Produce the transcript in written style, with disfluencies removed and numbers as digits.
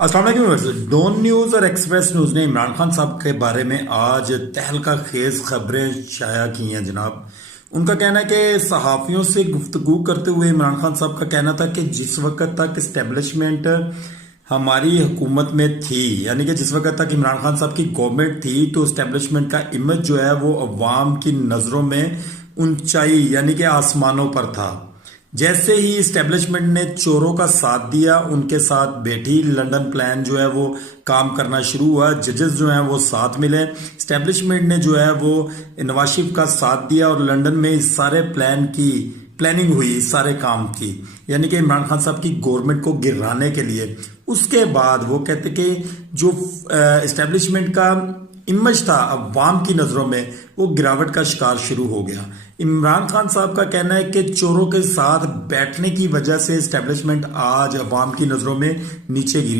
अस्सलाम वालेकुम। Don news और एक्सप्रेस न्यूज़ ने इमरान खान साहब के बारे में आज तहलका खेज खबरें शाया की हैं जनाब। उनका कहना है कि सहाफ़ियों से गुफ्तगू करते हुए इमरान खान साहब का कहना था कि जिस वक्त तक इस्टेब्लिशमेंट हमारी हुकूमत में थी, यानी कि जिस वक्त तक इमरान खान साहब की गवर्नमेंट थी, तो इस्टेब्लिशमेंट का इमेज जो है वो अवाम की नज़रों में ऊंचाई यानी कि आसमानों पर था। जैसे ही इस्टेब्लिशमेंट ने चोरों का साथ दिया, उनके साथ बैठी, लंदन प्लान जो है वो काम करना शुरू हुआ, जजेस जो हैं वो साथ मिले, इस्टेब्लिशमेंट ने जो है वो नवाज शरीफ का साथ दिया और लंदन में इस सारे प्लान की प्लानिंग हुई, इस सारे काम की, यानी कि इमरान खान साहब की गवर्नमेंट को गिराने के लिए। उसके बाद वो कहते कि जो इस्टेब्लिशमेंट का इमेज था अवाम की नज़रों में, वो गिरावट का शिकार शुरू हो गया। इमरान खान साहब का कहना है कि चोरों के साथ बैठने की वजह से इस्टेब्लिशमेंट आज अवाम की नज़रों में नीचे गिरी